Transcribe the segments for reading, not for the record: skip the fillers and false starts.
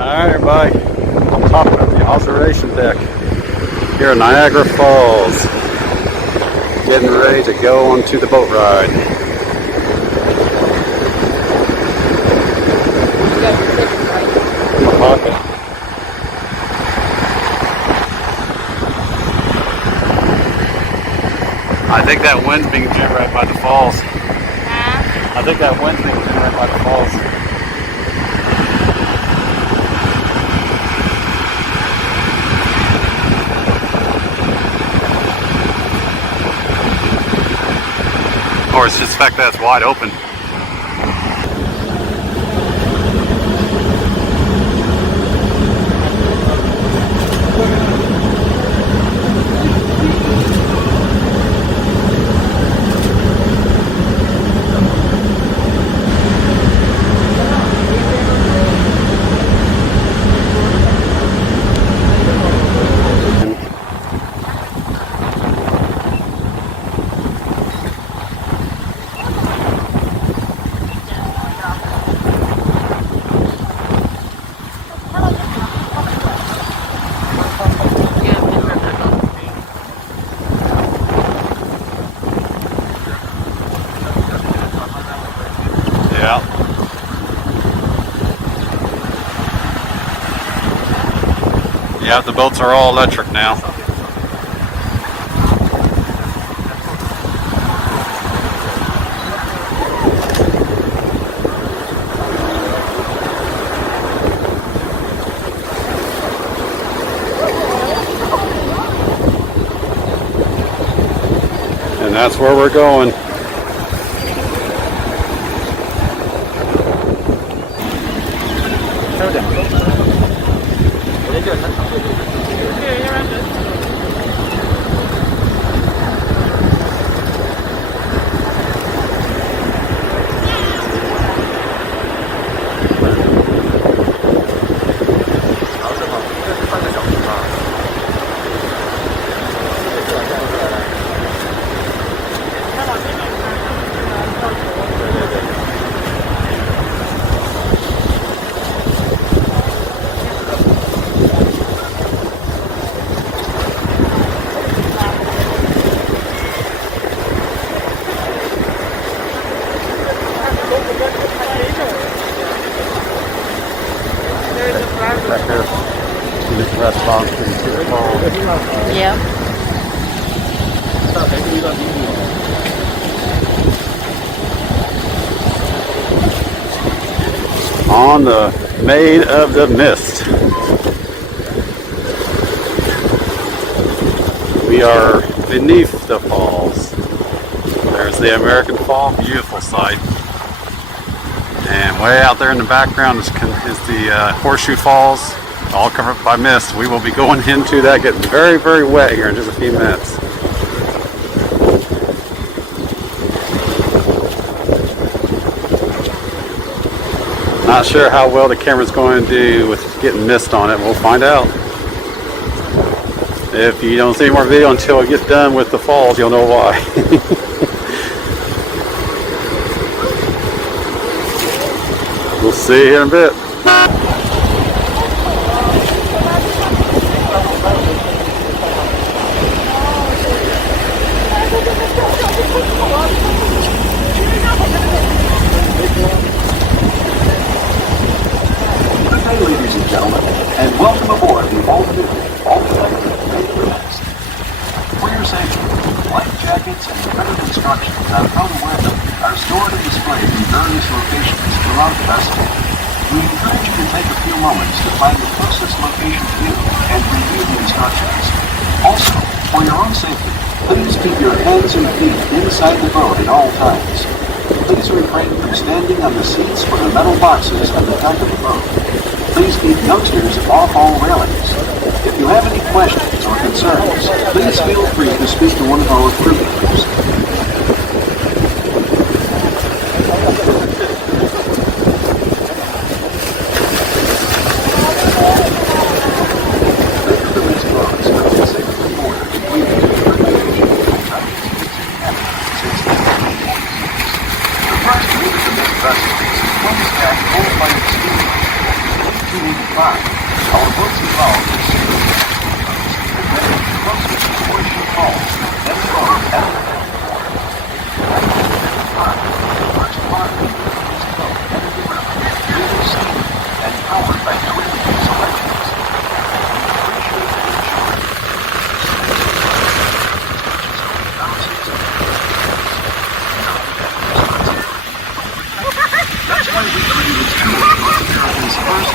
Alright everybody, I'm top of the observation deck here at Niagara Falls. Getting ready to go onto the boat ride. In my pocket. I think that wind's being generated by the falls. I think that wind's being generated by the falls. Or it's just the fact that it's wide open. Yeah, the boats are all electric now. And that's where we're going. Yeah. On the Maid of the Mist. We are beneath the falls. There's the American Fall, beautiful sight. And way out there in the background is the Horseshoe Falls, all covered by mist. We will be going into that, getting very, very wet here in just a few minutes. Not sure how well the camera's going to do with getting mist on it. We'll find out. If you don't see more video until I get done with the falls, you'll know why. We'll see you in a bit. Ladies and gentlemen, and welcome aboard the all-new, all-electric Niagara Falls. For your safety, life jackets and predator instructions on how to wear them are stored and displayed in various locations throughout the vessel. We encourage you to take a few moments to find the closest location to you and review the instructions. Also, for your own safety, please keep your hands and feet inside the boat at all times. Please refrain from standing on the seats or the metal boxes on the deck of the boat. Please keep youngsters off all railings. If you have any questions or concerns, please feel free to speak to one of our crew members. 1985, our books involved in scenic closer to Horseshoe Falls than the road at the first part of the boat headed the river, really scenic and powered by twin diesel engines. That's why we created two of North America's first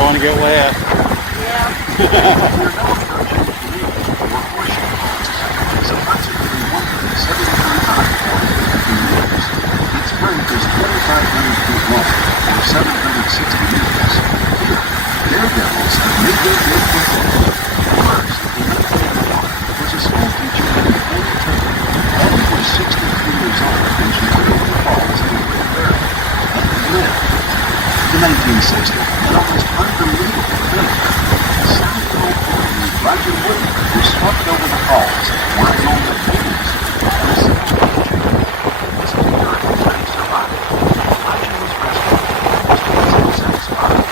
Going to get wet. Its length is 2,500 feet long, or 760 meters. Daredevils have made their bid before. First, the was a small creature named Annie Turner. Annie was 63 years old when she cleared the falls in the Great Barrier and lived. In 1960, an almost unbelievable thing happened. A 7-year-old boy named Roger Wood was swept over the falls, where he owned the biggest. This miracle that he survived. Roger was rescued and was satisfied.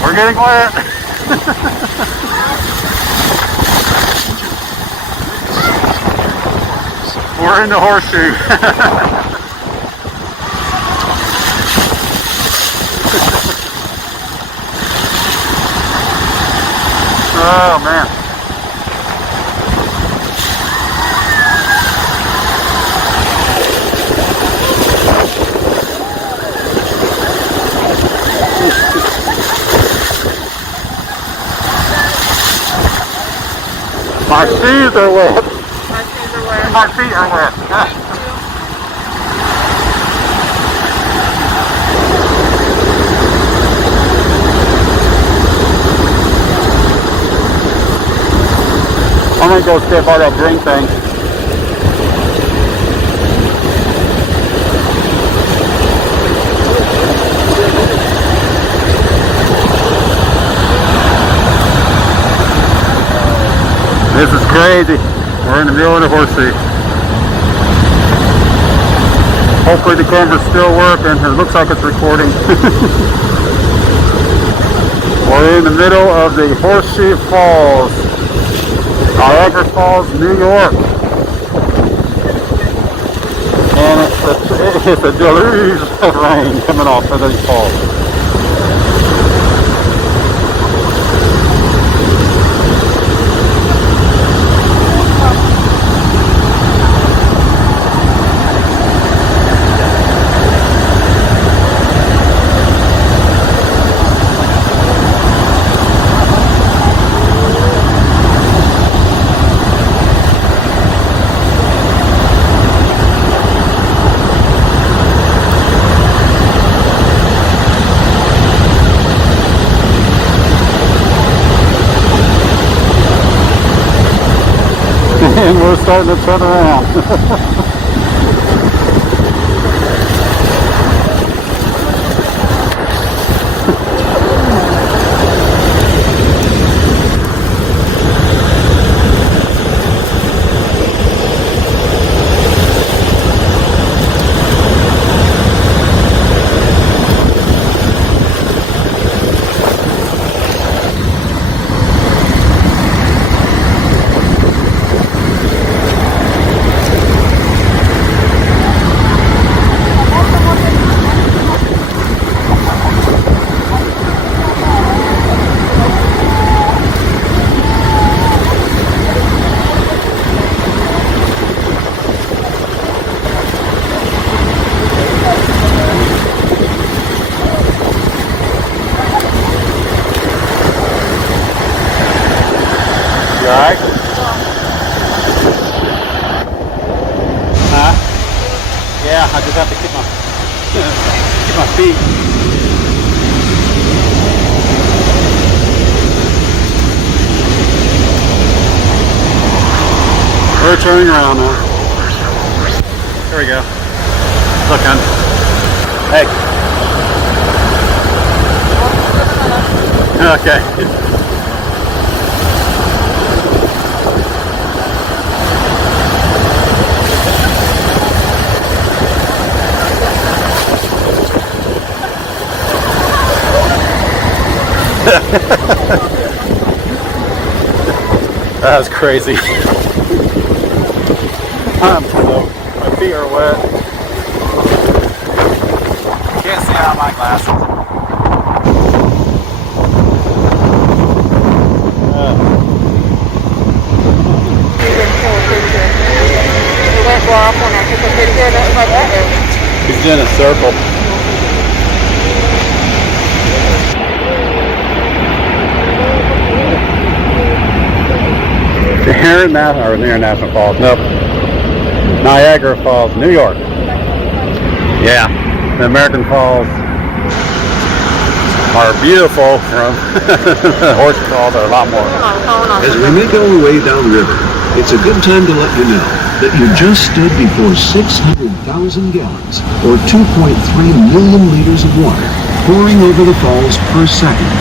We're getting wet. We're in the horseshoe. Oh man. My shoes are wet. My shoes are wet. My feet are wet. I'm gonna go step by that drink thing. This is crazy. We're in the middle of the horseshoe. Hopefully the camera's still working. It looks like it's recording. We're in the middle of the Horseshoe Falls. Niagara Falls, New York. And it's a deluge of rain coming off of these falls. And we're starting to turn around. You alright? Huh? Yeah, I just have to keep my feet. We're turning around now. There we go. Look, hon. Hey. Okay. That was crazy. I'm slow. My feet are wet. Can't see out of my glasses. He's in a circle. Here in National Falls. Nope. Niagara Falls, New York. Yeah, the American Falls are beautiful from Horseshoe Falls are a lot more. As we make our way downriver, it's a good time to let you know that you just stood before 600,000 gallons, or 2.3 million liters of water, pouring over the falls per second.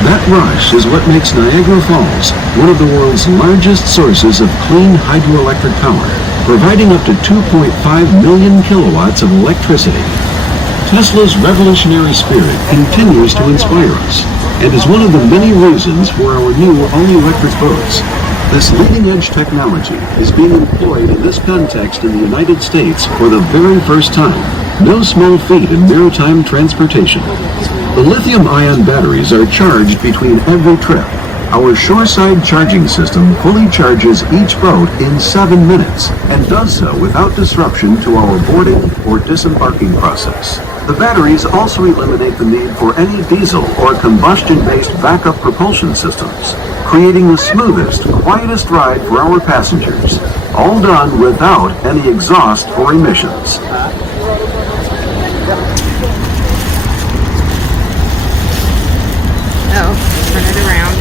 That rush is what makes Niagara Falls one of the world's largest sources of clean hydroelectric power, providing up to 2.5 million kilowatts of electricity. Tesla's revolutionary spirit continues to inspire us, and is one of the many reasons for our new all-electric boats. This leading-edge technology is being employed in this context in the United States for the very first time. No small feat in maritime transportation. The lithium-ion batteries are charged between every trip. Our shoreside charging system fully charges each boat in 7 minutes and does so without disruption to our boarding or disembarking process. The batteries also eliminate the need for any diesel or combustion-based backup propulsion systems, creating the smoothest, quietest ride for our passengers, all done without any exhaust or emissions. Oh, turn it around.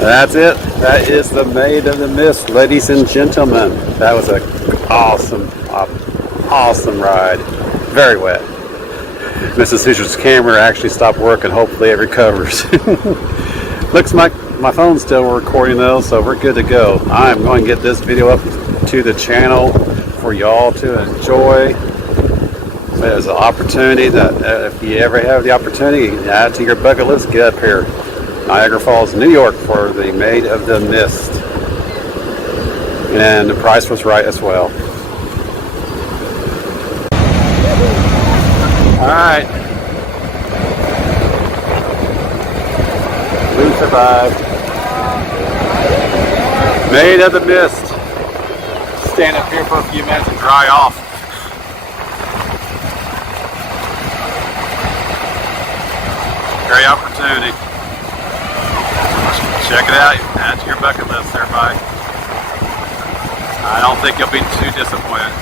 That's it. That is the Maid of the Mist, ladies and gentlemen. That was an awesome ride. Very wet. Mrs. Fisher's camera actually stopped working. Hopefully it recovers. Looks like my phone's still recording though, so we're good to go. I'm going to get this video up to the channel for y'all to enjoy. There's an opportunity that if you ever have the opportunity, add to your bucket list, get up here. Niagara Falls, New York for the Maid of the Mist. And the price was right as well. Alright. We survived. Maid of the Mist. Stand up here for a few minutes and dry off. Great opportunity. Check it out. Add to your bucket list, everybody. I don't think you'll be too disappointed.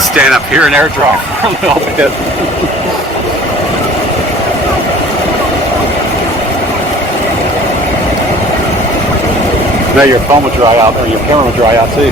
Stand up here and air dry for a little bit. Now your phone will dry out, or your camera will dry out too.